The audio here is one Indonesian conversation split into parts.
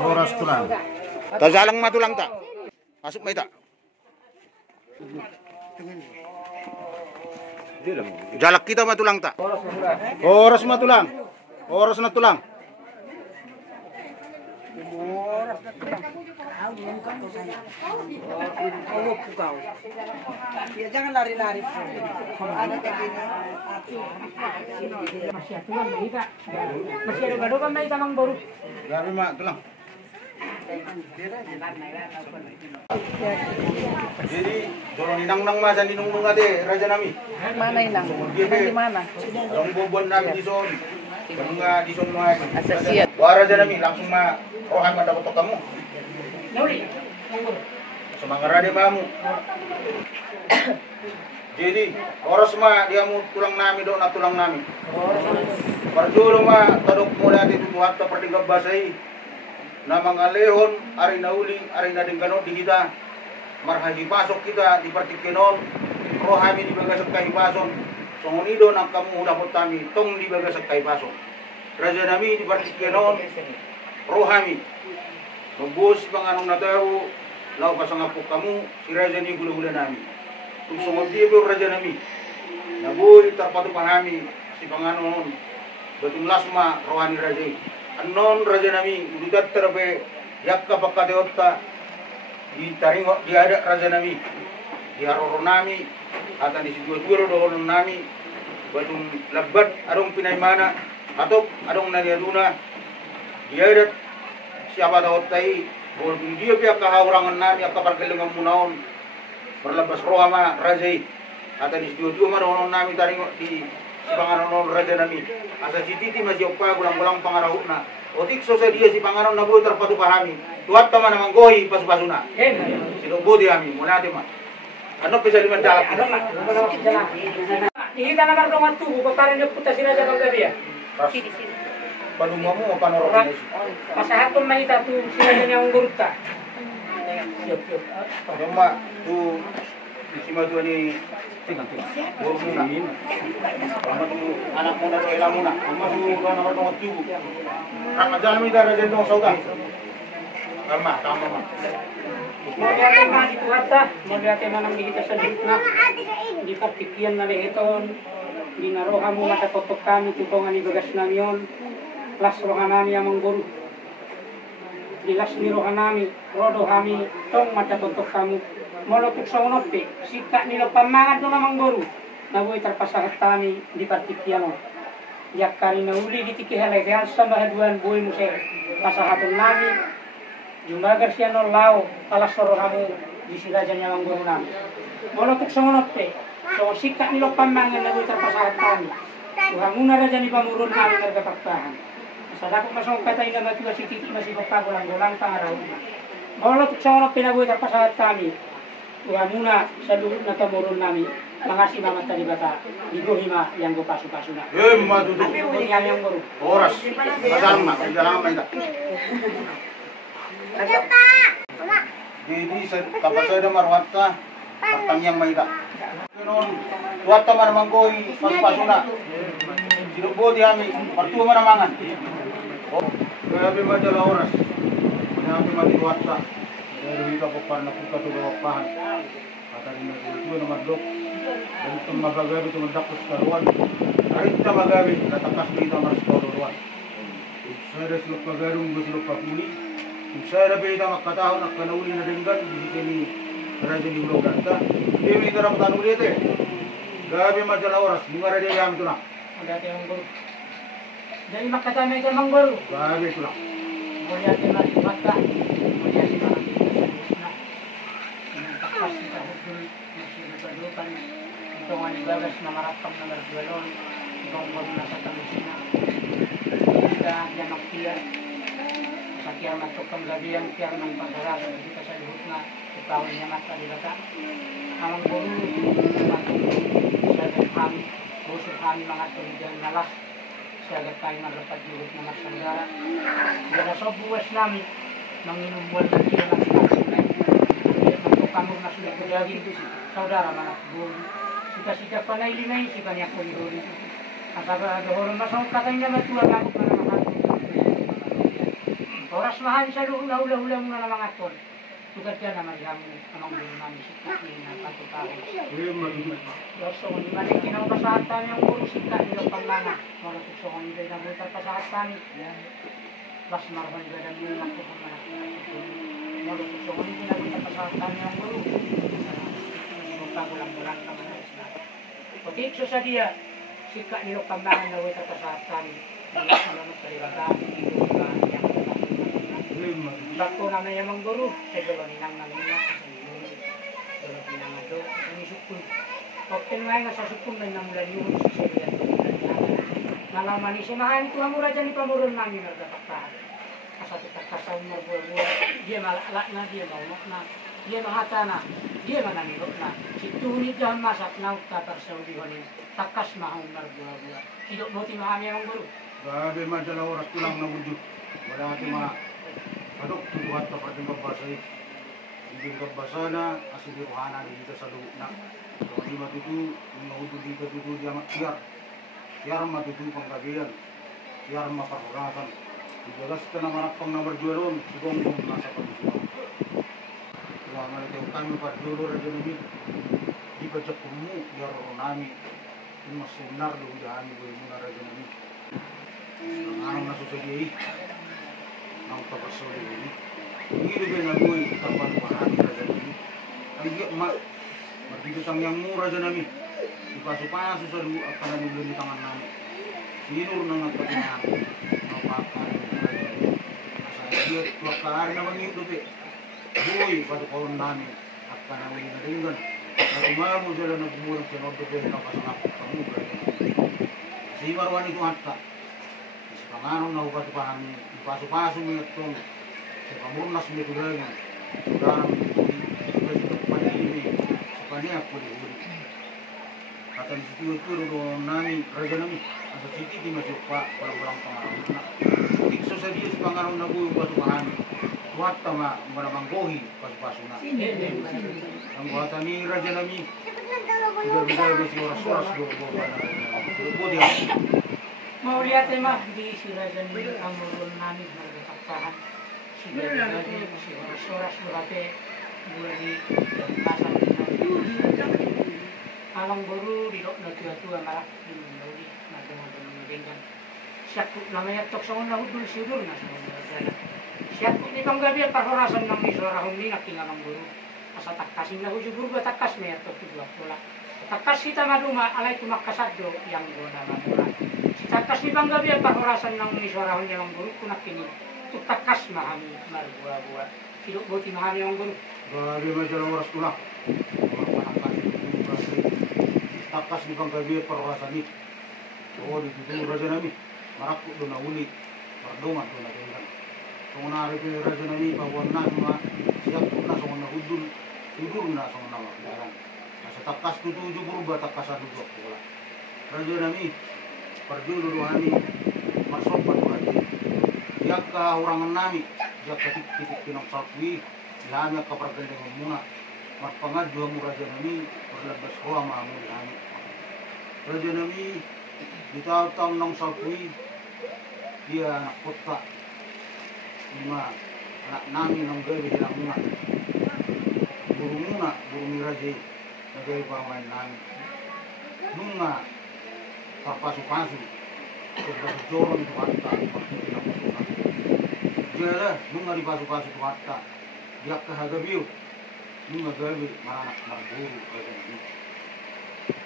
Horas tulang. Tazalang matulang tak. Masuk mai tak. Jalak kita matulang tak. Horas matulang. Horas na tulang. Ya jangan lari-lari. Ada Masih ada gado kan may tamang baru. Gabi mak tulang. Jadi dorong inang-nang masa ninung-nung ate raja nami. Mana inang? Di mana? Dorong bobon nami di son. Bangga di son mga. Asasiat. Wah raja nami langsung ma rohan madapat kamu. Nauli. Semangarade mamu. Jadi oras ma dia mu tulang nami do na tulang nami. Parjulo ma tadok mo na dito tuhat ta pertingga basai. Na mga lehon ari nauli ari na dingkano di kita. Marhaji pasok kita di partikenon. Rohami di bagasat kay pason. Songonido nang kamu dapat kami tong di bagasat kay pason. Raja nami di partikenon. Rohami. Nubus panganong natawo. Lau pasangapu kamu si raja ni gula-gula nami. Tung sungod dia raja nami. Nabuy terpatu pahami si panganon. Betul lasma rohani raja. Anon raja nami udidat terbe yakka pakate otta di taringo di ada raja nami. Di haroro nami atan di sidua-dua dohon nami. Betul lebat adong pinay mana atau adong naniaduna. Di ada siapa taotai walaupun dia pihak kahaurangan nami, akka pergelengan munaon berlebas rohama rajai atau di studio mana orang nami taring di sipanganon raja nami asa si titi masih opa gulang-gulang pangarahuna otik sosa dia si panganon nabu terpatu pahami tuat tama namang gohi pasu-pasuna sinubo dia ami monate mah ano bisa lima dalak Ini tanah kartongan tubuh kekarin dia putas raja kagabi ya. panumamu panorong Masahat pun may tatu sila niya ang gurta. Rumah tu si matu ni buruk muna. Rumah tu anak muda tu elang muna. Rumah tu kan orang tua tu. Anak jalan mi darah jentong sauga. Kama. Maliate man itu hatta, maliate man ang kita sa gitna. Di partikian na leheton. Di naroha mo matakotok kami tutongan ibagas namin. Las rohanami amang guru. Dilas ni rohanami, rodo kami, tong matakotok kamu. Molotok sa unote, sika nila pamangat no namang guru. Nabuhay terpasahat kami di partikiano. Yak kari na uli di tikihalay, kaya sa mahaduan buhay mo sir. Pasahatan nami, yung bagar siya no lao, alas rohamu, di sirajan niya ang guru nami. Molotok sa unote, so sika nila pamangat nabuhay terpasahat kami. Tuhanguna raja ni pamurun namin nagkapagpahan. Sa dako masong katay na matiwa si titi masih pagpagulang-gulang pangaraw. Maulotok sa mga pinabuhi at pasahat kami. Uwa muna sa luhut na tamurun namin. Mga si Mama Talibata, Ibuhima yang pasu-pasu na. Maduduk. Yang guru. Oras. Masalang ma, masalang ma ita. Jadi kapag saya marwat ka, pertanyaan ma ita. Noon, tuwat ka manamangkoy, pasu-pasuna. Sinubo di ami, partua manamangan. Grabe madala oras. Grabe matiwat ka. Dari ka po para napuka to gawapahan. Atari na dito na madlok. Ganito magagabi to madakos karuan. Kahit na magabi, natakas dito maras karuan. Saya silok pagarong gusto papuli. Saya beda makatahon at kanauli na denggan di sini raja di Pulau Ganta. Dia minta ram tanuli ite. Grabe madala oras, lingara dia yam to na. Maliate ang guru. Jadi makatame ka mang guru. Grabe to na. Maliate man itu hatta. Maliate man ang kita. Takpas kita hukul. Masih nagpadukan. Ito nga nigagas na maratang na nagdwalon. Itong guru na sa Tamisina. Kita yan ang tiyan. Sa kiamat to kang gabi ang tiyan ng pag-arasan. Kita sa luhut na ipawin niya matalibata. Ang guru, sa kami, busok kami mga tuligan nalas. Sa tayo naglapat luhut na masanggara. Yan sa buwas namin, nang inumbuan na tiyan ng pagsunay. Magtukamog na sulit ko daging saudara mga guru. Sika-sika pa na ilimay, sika niya ko ihuli. Ang sabi, agahorong masang katay na matuwa ako para makatulog. Oras mahan sa hula-hula mo na mga ton. Tugad ka na magyamu amang guru namin sikap ni na patutao. So, ni mali kinaubasahan yung guru sikap niyo pangmana. Wala ko so kung hindi na buta pasahan. Bas marban gada mo na ko sa mga. Wala ko so kung hindi na buta pasahan yung guru. Magpagulang-gulang ka man. Pagkik sa dia, sikap niyo pangmana na buta pasahan. Hindi ko naman sa libaga. Bakto naman yung mga guru, sa dulo nilang namina, sa dulo pinangado, sa nisukun. Kapten nga sa sukun may namulan yun sa siriyan doon. Nalaman ni simahan ito ang mura dyan ipamuron namin nagdapaktahan. Kasati kasaw mo buwa-buwa, dia malala na, dia maunok na, dia mahata na, dia mananirok na. Si tunid dyan masak na utatar sa ulihonin, takas mahong narbuwa-buwa. Hidok mo timahami ang guru. Grabe man dyan oras ko lang nabudyo. Wala natin mga adok tubuhat na pwedeng magbasay. Hindi magbasa na, kasi diruhana dito sa luhut na. So, hindi matutu, yung mahudo dito tutu diya makyar. Kyar matutu pangkagiyan. Kyar makarurasan. Ibalas ka na marakpang na marjualon, sigong-gong nasa pagsusunod. Kaya malitaw kami parjulo radyo namin. Di pa dyak kumu, yaro nami. Yung mas seminar doon dyan, buhay mo na radyo namin. Ang anong nasusagay. Nang tapasoli ini, ini lebih nagui kapan pahami raja nami. Ang dia mak, begitu sang yang murah raja nami. Dipasu-pasu sa lu akan nabilo di tangan nami. Sinur nang nagpatingan, napakan raja nami. Saya dia tuak kahari na mangikuti. Buhay pada kawan nami akan nabilo na ringan. Narumamu jalan nagmurang sa norte pwede na pasanap kamu raja nami. Si Marwan itu hatta. Panganong na hupat pahami. Paso-paso mo itong sa pamurnas mo ito lang. Karang ito panili sa paniyak po dihuli. At ang situturo doon namin, raja namin, ang sa siti di masukpa, walang pangarang na. Tikso sa Diyos pangarang na buhay paso-pahami. Tuwat tama, maramanggohi, paso-paso na. Ang buhatan ni raja namin, bigay-bigay si oras-oras doon na raja namin. Buti ako. Maulihat ay di sila dyan ang murun namin magkaktahan. Sila dyan si oras-oras durate mula di pasang alang guru di dok na tua-tua malah di muli matang-matang maginggan. Siakut namanya tok sa unang udul siudur na sa mga dyan. Siakut ni panggabi at parhorasan ng misorahong ni nakingamang guru. Asa takasin na huju guru ba takas may atok tujuak pula. Takas kita maduma alay tumakasado yang guna madura. Takas ni panggabi at parhorasan ng misorahon niya ang guru kunak kini. Tutakas mahami marbuwa-buwa. Hidok buti mahami ang guru. Grabe man dyan oras ko lang. Takas ni panggabi at parhorasan ni. So, dito raja namin. Marakot doon na uli. Pardoman doon na tingnan. So, unari ko yung raja namin. Pabuan na mga siyak ko na sa mga udul. Udul na sa mga mga. Nasa takas tutuju guru ba takas sa dudok. Raja namin. Parjulo rohani marsopan rohani. Diak kahurangan nami, diak ketik-ketik pinang-salpui, dihanya kapergandingan muna. Marpangad dua mu raja nami, berlebas roa mamu dihanya. Raja nami, ditaw-taw nang salpui, dia anak kota. Lima anak nami nang gawe hilang muna. Buru mi raja, nagay pamain nami. Nunga, pasu-pasu, sebagai jorong itu hatta, dia lah, nunga di pasu-pasu itu hatta, dia kehagabiu, nunga gabi maranak marburu raja nabi.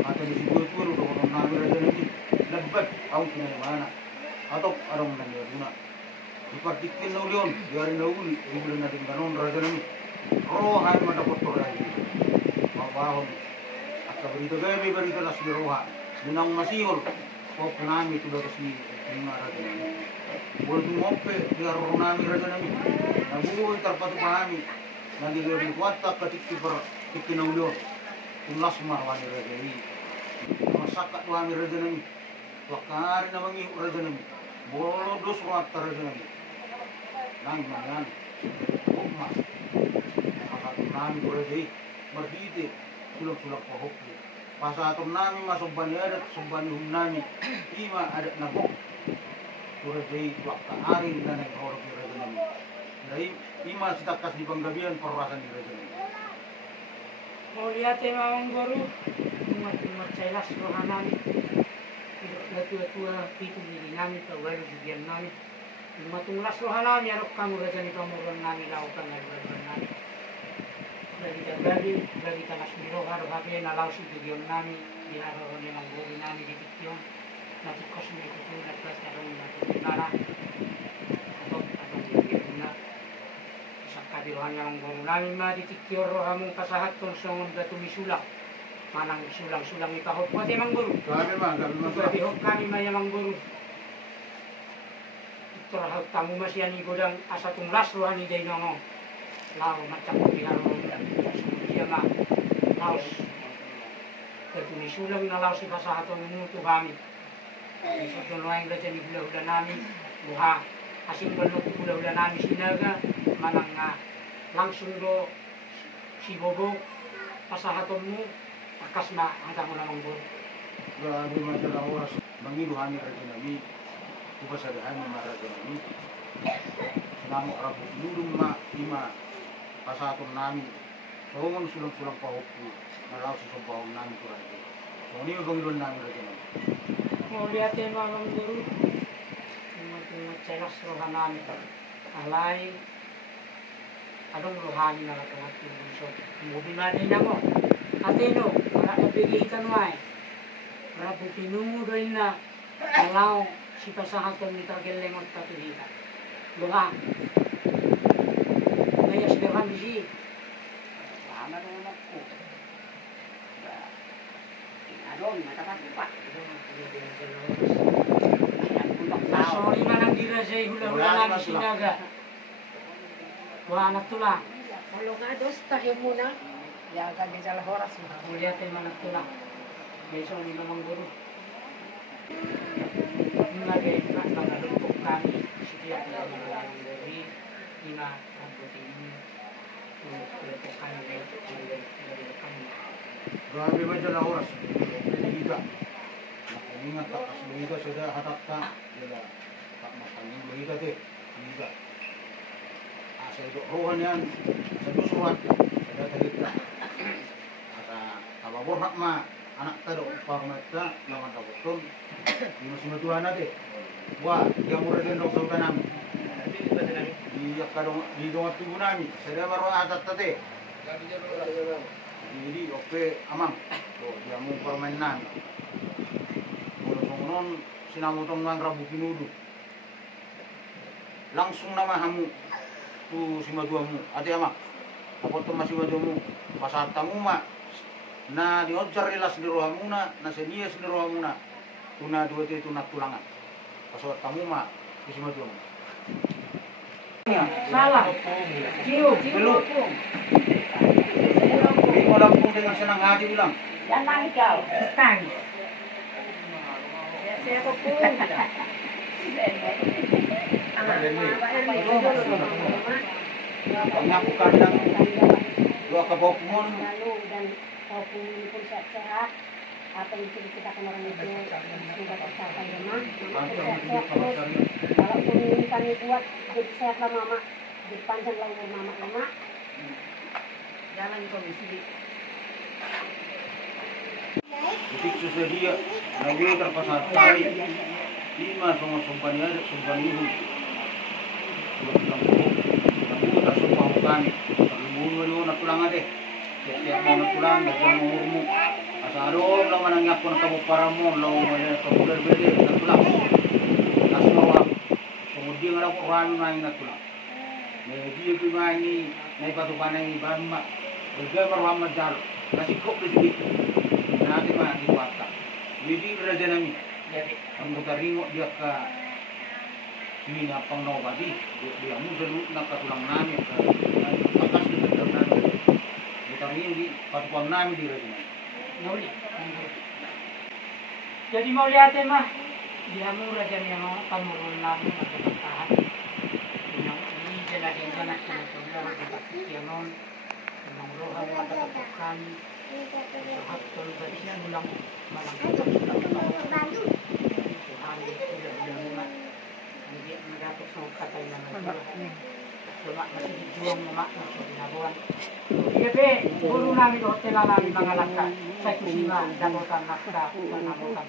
Kata di situ itu orang nabi raja nabi, lebat, au kena mana, atau orang nanya guna, dipartikin naulion, biarin nauli, ibulan natin ganon raja nabi, rohan mendapat raja, mawahon, at berita gabi berita nasi rohan. Minang masihol, kok nami itu dari sini lima raja nami. Boleh ngope, biar nami raja nami. Nabuhay terpatu kami. Nanti dia berkuatak ketik kikinaulion. Tulas marwani raja ini. Masakat kami raja nami. Wakari namangi raja nami. Bolos ruat raja nami. Nang mangan. Umma. Masakat nami raja ini. Berdite. Sulap-sulap pohok. Pasaton nami masubani adat, subani nami, ima adat nabok. Sudah jadi waktu hari dan yang orang kira nami. Dari ima sitakas di panggabian perurasan di raja nami. Mulyate Mamang Guru, umat-umat sailas rohanami, latua-tua itu diri nami, kawaru sugian nami, umat-umat rohanami, arok kamu raja ni kamuran nami, lautan nami, nami. Dari dari tanas biro, haro hape, nalau sugian nami, diharo ni Mamang Guru nami di tikyon, nati kosmi itu, natas karong nati nara, atau sugian kadirohan yang guru ma di tikyor rohamu kasahat kong songon gatumi sulang manang sulang ikahot mo di mang guru Gabi mah. hok kami ma yang guru terhal tamu masih ani godang asa tunglas rohani day nono lau macam biharo dia ma laos gatumi sulang na laos si kasahat kong mutu kami sa donoang raja ni hula nami buha asing balok hula nami sinaga manang langsung do si bobo pasahatonmu akas na hanggang mo namang guru. Gabi mah dalam oras mengiluhani raja nami, kubasadahan ni raja nami. Namu rabu nurung ma ima pasahaton nami, songon sulang pahokku, nalau susubahong nami kurang. So ini mengiluhan nami raja nami. Mulyate Mamang Guru, umat celas rohanami, alay adong rohani na lahat ng bunso. Mobil na din mo. Atino, wala na bigitan mo ay. Wala po tinungo doon na alaw si pasahaton ni Tagelengot Katulita. Luha. Mayas lewan si. Sama naman ako. Adon, matapag-ipa. Sorry man ang dira siya, hula-hula namin sinaga. Wah anak tulang. Kalau nggak dos tayo muna. Ya agak gejala horas mah. Mulyate anak tulang. Besok ni Mamang Guru. Ngagay na nagalupok kami. Setiap Mamang Guru. Lima rambutin ini. Lupok kami dari kami. Gabi mah dalam oras tiga. Ingat tak kasih sudah hadap tak. Dia tak makan berita deh. Tiga. Sa ito rohan yan sa dusuan sa datalit na asa tababor ma anak tado pangmata lawan taboton di masimaduhan natin wah yang mura din dong sa utan namin di kadong di dongat tubuh namin sa damaro atat tate jadi oke amang dia mau permain namin mulung sinamutong ng rabu pinudo langsung nama hamu tu si maduamu ate ama kapot to masih maduamu pasatamu ma na di ojar relas di rohamuna na senias di rohamuna tuna dua itu nak tulangan pasot tamu ma si maduamu salah cium belum mau lampung dengan senang hati bilang Jangan kau. tang Siapa pun. Ngaku kadang dua kebokmun Lalu dan walaupun pun sehat-sehat, apa yang kita orang itu sudah tercapai ya mah. Sehat-sehat terus. Walaupun ini kami buat jadi sehatlah mama, jadi panjanglah umur mama ya mak. Jangan komisi. Titik susah dia lagi terpasat kali lima sama sumpahnya ada sumpahnya aku tak sumpah kami bunuh nak pulang deh setiap mau pulang dan mau umurmu asal lo menangnya pun kamu paramu lo mana kamu berbeda nak pulang asal kemudian ada orang main nak pulang dia pribadi ini naik batu panai bama bergerak Muhammad Jar kasih kok sedikit nanti mah di Batak jadi raja nami anggota ringo dia ke sini napang nobadi dia musuh nak tulang nami ke atas di dalam nami kita ringo di patuan nami di raja nami Noli. Jadi Mulyate mah dia murah jadi yang pamurun namin nagtahan. Ini jadi janak na sudah dipakiyanon ng rohan na katapukan lahat tulad siya mulang malangkot Tuhan udah muna hindi dapat sa katay na nagtulad Cuma masih dijuang mama masih dinabuan. Iya guru namin hotel namin mga langka. Sa kusina, dapotan nakta, namutan.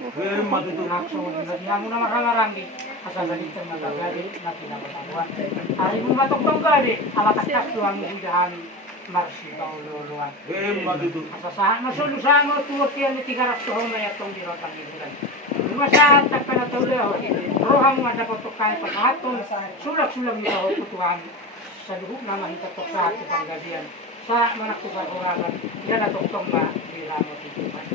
Nakso, niya mo na marangarambi. Asa ganito magagadi na pinapatabuan. Ari mo matuktong gadi, alatakas tuwang hudahan. Marsi paululuan. Asasahan masulusan mo tuwag yan ni tigaras tuhong na yatong dirotang ibulan. Lumasahan takpa na tawdaw. Rohang mo dapat kain pasahaton. Sulak-sulak nito ako kutuhan. Sa luhog na mahitatok sa ating panggadian. Sa mga tugan-urangan, yan na tuktong ma. Bila mo titipan.